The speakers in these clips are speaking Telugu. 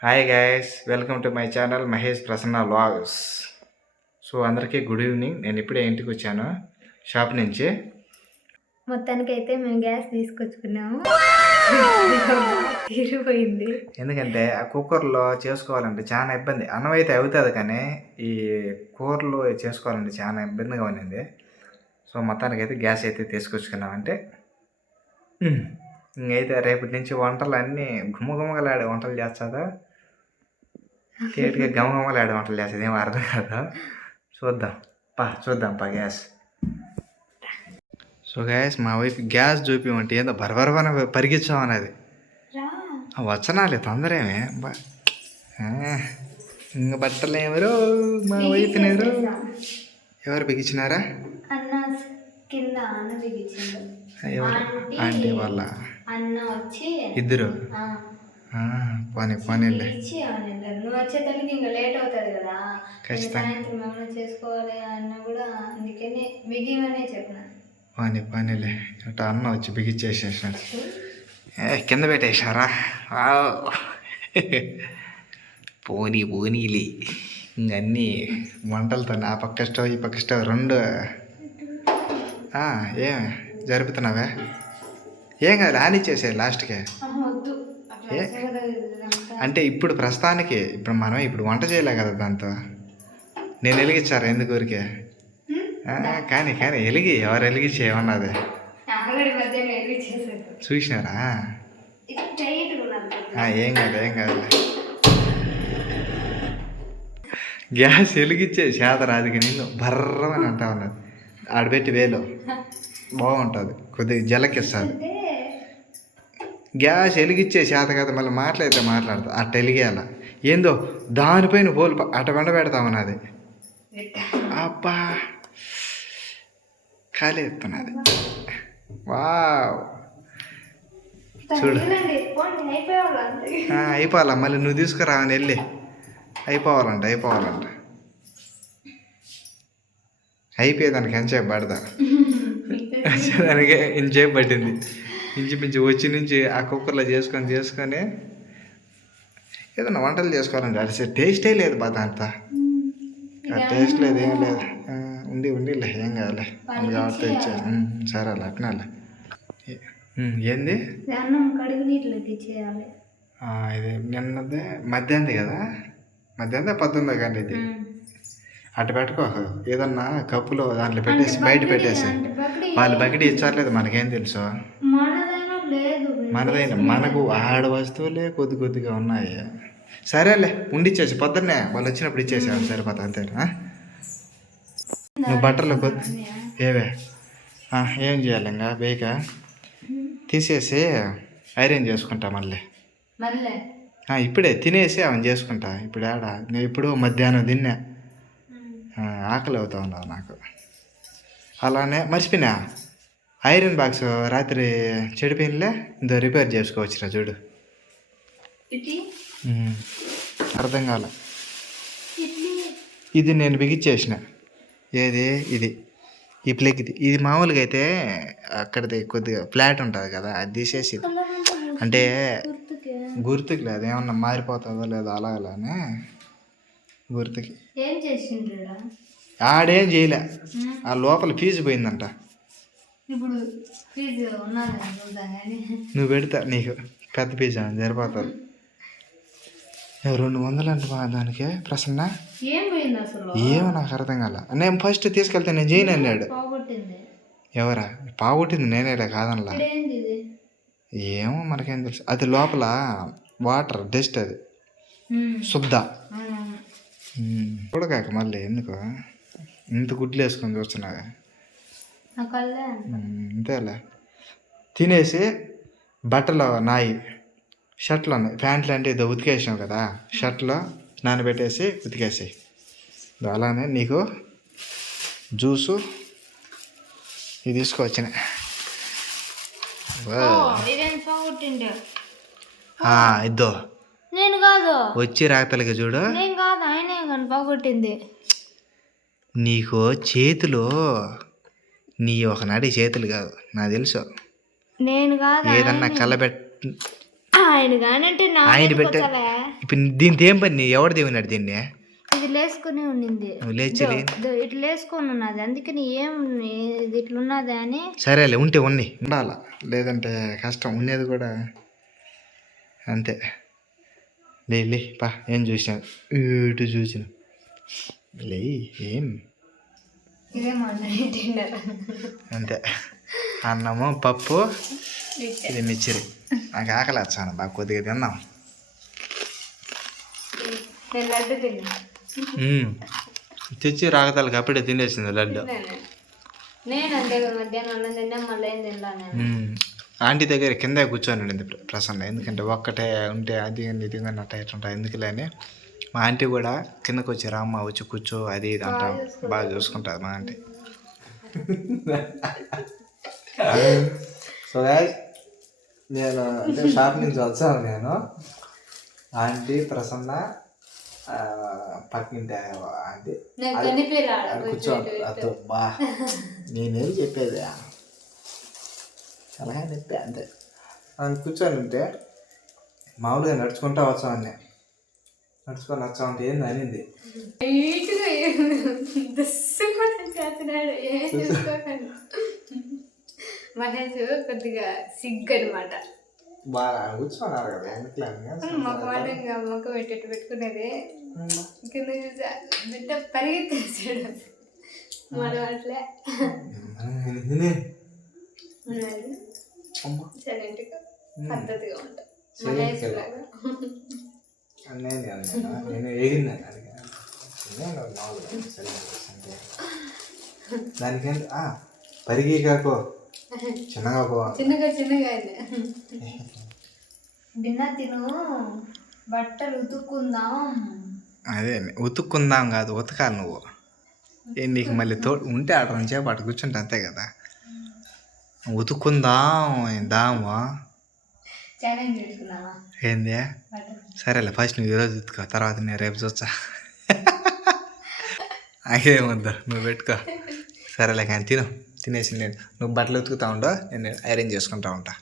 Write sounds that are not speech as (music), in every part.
Hi guys welcome to my channel Mahesh Prasanna vlogs so అందరికీ గుడ్ ఈవినింగ్ నేను ఇప్పుడే ఇంటికి వచ్చాను షాప్ నుంచి. మొత్తానికైతే మేము గ్యాస్ తీసుకొచ్చుకున్నాము. తీరిపోయింది ఎందుకంటే ఆ కుక్కర్లో చేసుకోవాలంటే చాలా ఇబ్బంది. అన్నం అయితే అవుతుంది కానీ ఈ కూరలు చేసుకోవాలంటే చాలా ఇబ్బందిగా ఉన్నింది సో మొత్తానికి అయితే గ్యాస్ అయితే తీసుకొచ్చుకున్నామంటే. ఉమ్, ఇంకైతే రేపటి నుంచి వంటలు అన్నీ గుమ్మగుమ్మలాడే వంటలు చేస్తుందా? తేటిగా గమగమలాడే వంటలు చేస్తుంది ఏం అర్థం కదా? చూద్దాం. పా చూద్దాం పా గ్యాస్. సో గ్యాస్ మా వైపు గ్యాస్ చూపించమంటే ఏందో బరబరబన ఆ వచ్చనాలే తొందరేమే. ఇంక బట్టలు ఎవరు? మా వైపునేరు ఎవరు బిగించినారా అన్న బిగించిండు ఎవరు. ఆంటీ వాళ్ళ. అన్న వచ్చి ఇద్దరు? పోనీ పోనీలే. బిగించి అవునండి నువ్వు వచ్చేదానికి ఇంకా లేట్ అవుతుంది కదా. సాయంత్రం ఏమైనా చేసుకోవాలి అన్న కూడా అందుకని చెప్పిన. పోనీ పోనీలే. అట్లా అన్న వచ్చి బిగించేసేసాడు ఏ కింద పెట్టేశారా. పోనీ పోనీలే. ఇంకన్నీ వంటలతో ఆ పక్క స్టవ్ ఈ పక్క స్టవ్ రెండు. ఏం? జరుపుతున్నావే? ఏం కాదు లాస్ట్కే? వస్తే కదా ఇదంతా. అంటే ఇప్పుడు ప్రస్తుతానికి ఇప్పుడు మనం ఇప్పుడు వంట చేయలే కదా దాంతో. నేను వెలిగించారా ఎందుకు ఊరికే? కానీ కానీ వెలిగి ఎవరు వెలిగించి ఏమన్నది? చూసినారా? ఏం కాదు ఏం కాదు గ్యాస్ వెలిగించే శాత రాదుగా నిన్ను బర్రమని అంటా ఉన్నది. ఆడబెట్టి వేలు. బాగుంటుంది. కొద్దిగా జలకిస్తుంది. గ్యాస్ వెలిగించే శాత కదా మళ్ళీ మాట్లాడితే మాట్లాడతా. అట్ట వెలిగేయాల ఏందో? దానిపైన పోలు అట్ట వెండ పెడతామన్నది. అబ్బా! ఖాళీ ఎత్తున్నది వావ్! చూడు. అయిపోవాలా? మళ్ళీ నువ్వు తీసుకురావని వెళ్ళి. అయిపోవాలంట అయిపోవాలంట. అయిపోయేదానికి ఎంతసేపు పడదా? (laughs) (laughs) దానికి ఇంచేపు పట్టింది? ఇంచుమించు వచ్చి నుంచి ఆ కుక్కర్లో చేసుకొని చేసుకొని ఏదైనా వంటలు చేసుకోవాలంటే అసలు టేస్టే లేదు ఆ టేస్ట్ లేదు ఏం లేదు. ఉండి ఉండిలే ఏం కాదులే. కాబట్టి ఇచ్చే సరేలే అట్నాలే ఏ- ఉమ్, ఏంది? ఇది నిన్నదే మధ్యాహ్నది కదా? మధ్యాహ్నం పద్దెనిమిదో కానీ ఇది. అటు పెట్టుకో. ఏదన్నా కప్పులో దాంట్లో పెట్టేసి బయట పెట్టేసి. వాళ్ళు బకెట్ ఇచ్చారలేదు మనకేం తెలుసు? మనదైన మనకు ఆడ వస్తువులే కొద్ది కొద్దిగా ఉన్నాయి. సరేలే ఉండిచ్చేసి పొద్దున్నే వాళ్ళు వచ్చినప్పుడు ఇచ్చేసాను సరిపోతా అంతేనా? నువ్వు బట్టలు కొద్ది ఏవే? ఏం చేయాలి ఇంకా? బేక? తీసేసి ఐరన్ చేసుకుంటా మళ్ళీ. ఇప్పుడే తినేసి అవన్నీ చేసుకుంటా. ఇప్పుడు ఆడ నేను ఇప్పుడు మధ్యాహ్నం తిన్నా. ఆకలి అవుతా ఉన్నావు నాకు. అలానే మర్చిపోయినా? ఐరన్ బాక్స్ రాత్రి చెడిపోయినలే ఇందో రిపేర్ చేసుకోవచ్చురా చూడు. అర్థం కాల. ఇది నేను బిగించేసిన ఏది? ఇది. ఈ ప్లేక్ ఇది. ఇది మామూలుగా అయితే అక్కడిది కొద్దిగా ఫ్లాట్ ఉంటుంది కదా అది తీసేసి అంటే గుర్తుకే. లేదు. ఏమన్నా మారిపోతుందో లేదో అలా అలానే గుర్తుకి. ఆడేం చేయలే. ఆ లోపల ఫీజు పోయిందంట. ఇప్పుడు ఫీజు నువ్వు పెడతా నీకు పెద్ద పిజ్జా సరిపోతుంది? ఏ, రెండు వందలు అంట మా దానికి ప్రసన్న? ఏమో నాకు అర్థం కాల. నేను ఫస్ట్ తీసుకెళ్తే నేను చేయను అన్నాడు. పోగొట్టింది ఎవరా? పావుట్టింది నేనేలే కాదనలా. ఏమో మనకేం తెలుసు. అది లోపల వాటర్ డస్ట్ అది. శుద్ధ. చూడకాక మళ్ళీ ఎందుకు? ఇంత గుడ్లు వేసుకొని చూస్తున్నాగా అంతేలే. తినేసి బట్టలు నాయి షర్ట్లు ఉన్నాయి ప్యాంట్లు అంటే ఇది ఉతికేసాం కదా షర్ట్లో నానబెట్టేసి ఉతికేసి ఇదో అలానే నీకు జ్యూసు ఇది తీసుకొచ్చిన. ఇద్దో. నేను కాదు. వచ్చి రాకతలకి చూడు. నేను కాదు ఆయనే పోగొట్టింది నీకు చేతులు నీ ఒకనాటి చేతులు కాదు నాకు తెలుసు. నేను కాదు? ఏదన్నా కలబెట్ ఆయన కానంటే నా ఆయన పెట్టే. ఇప్పుడు దీంతో ఏం పని ఎవరు దేవునాడు దీన్ని? ఇది లేసుకుని ఉండింది. ఇట్లా లేసుకొని ఉన్నది. అందుకని ఏం ఇది ఇట్లా ఉన్నది అని సరేలే ఉంటే ఉన్ని. ఉండాలా. లేదంటే కష్టం. ఉండేది కూడా అంతే. లే లే పా ఏం చూసినా ఇటు చూసిన. లే ఏం? అంతే. అన్నము పప్పు ఇది మిచ్చిరి నాకు ఆకలి వచ్చాను బాగా కొద్దిగా తిన్నాం. తెచ్చి రాగతాలకు అప్పుడే తినేసింది లడ్డు. ఆంటీ దగ్గర కింద కూర్చొని ఉండింది ప్ర- ప్రసన్న. ఎందుకంటే ఒక్కటే ఉంటే అది ఇది ఇట్లా ఉంటాయి ఎందుకులే అని మా ఆంటీ కూడా కిందకు వచ్చి రామ్మ వచ్చి కూర్చో. అది ఇది అంటాం. బాగా చూసుకుంటుంది మా ఆంటీ. సో నేను అంటే షాప్ నుంచి వచ్చాను నేను. ఆంటీ ప్రసన్న ఆ, పక్కింటి ఆంటీ. కూర్చో అతో బా నేనేం చెప్పేది? అలాగే చెప్పే అంతే. అని కూర్చొని ఉంటే మామూలుగా నడుచుకుంటా వచ్చామని నడుచుకొని వచ్చా ఉంటే ఏంది? అనింది. మహేష్ కొద్దిగా సిగ్గు అనమాట బాగా కూర్చోన్నారు కదా ఇంకా మొక్క పెట్టేట్టు పెట్టుకునేది కింద చూసా బిడ్డ పరిగెత్తేసాడు. మన అట్లే సైలెంట్గా పద్ధతిగా ఉంటాం మహేష్. లాగా. నేను నేను. నేను ఎగిరినాను అడిగా నేను మామూలుగా silent గా అంటే. దానికేంటి ఆ, పరిగి కాకో. చిన్నగా పో. చిన్నగా చిన్నగా భిన్న (laughs) తిను. బట్టలు ఉతుక్కుందాం. అదే ఉతుక్కుందాం కాదు ఉతకాలి నువ్వు. ఏ నీకు మళ్ళీ తో ఉంటే ఆడ నుంచే పాటు కూర్చుంటే అంతే కదా. ఉతుక్కుందాం దామా? ఛాలెంజ్ పెట్టుకున్నావా ఏంది? బట్టలు సరేలే ఫస్ట్ నువ్వు ఈరోజు ఉతుకో తర్వాత నేను రేపు చూస్తా. అదేమొద్దు నువ్వు పెట్టుకో. సరేలే కానీ తిను తినేసి నేను నువ్వు బట్టలు ఉతుకుతా ఉండో నేను అరేంజ్ చేసుకుంటా ఉంటా.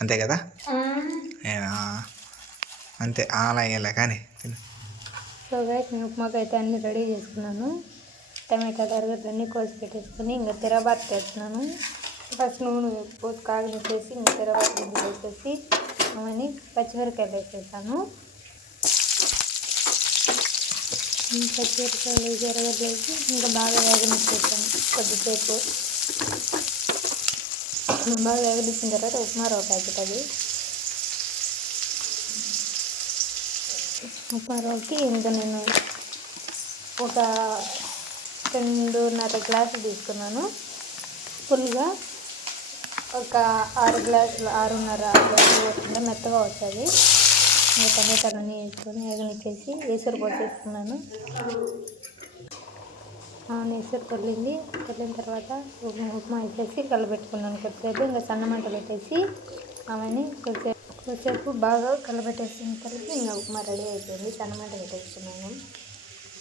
అంతే కదా. అంతే అలాగేలే కానీ తిను. సో గైస్ నేను ఉప్మాకి అయితే అన్ని రెడీ చేసుకున్నాను. టమాటా తరగతి అన్ని కోసి పెట్టేసుకుని ఇంకా తిరబాత్ చేస్తున్నాను. ఫస్ట్ నూనె పోసి కాగనిచ్చేసి ఇంకా తిరబాత్ వేసేసి అవన్నీ పచ్చిమిరకాయలు వేసేసాను పచ్చిమిరకాయలు పచ్చిమిరకాయలు ఎరగట్లేసి ఇంకా బాగా వేగనిచ్చేసాను కొద్దిసేపు. బాగా వేగనిచ్చిన తర్వాత ఉప్మా రవ్వ ప్యాకెట్ అది. ఉప్మా రవ్వకి ఇంకా నేను ఒక రెండున్నర గ్లాసులు తీసుకున్నాను. ఫుల్గా ఒక ఆరు గ్లాసులు ఆరున్నర ఆరు గ్లాసులు పోతుంటే మెత్తగా వస్తుంది ఇంకా టమాటాలన్నీ వేసుకొని వేగనిచ్చేసి ఏసరు పోసేసుకున్నాను నేసరి పొల్లింది పొల్లిన తర్వాత ఉప్మా వేసేసి కలబెట్టుకున్నాను కొద్దిసేపు. ఇంకా సన్న మంట పెట్టేసి అవన్నీ కొద్దిసేపు కొద్దిసేపు బాగా కలబెట్టేసిన తర్వాత ఇంకా ఉప్మా రెడీ అయిపోయింది. సన్న మంట పెట్టేసుకున్నాను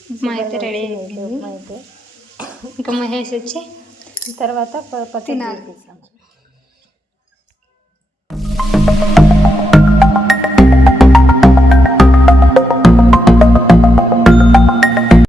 ఉప్మా అయితే రెడీ అయిపోయింది. ఉప్మా అయితే. ఇంకా మహేష్ వచ్చి తర్వాత ప- పచ్చడి చేసేసాము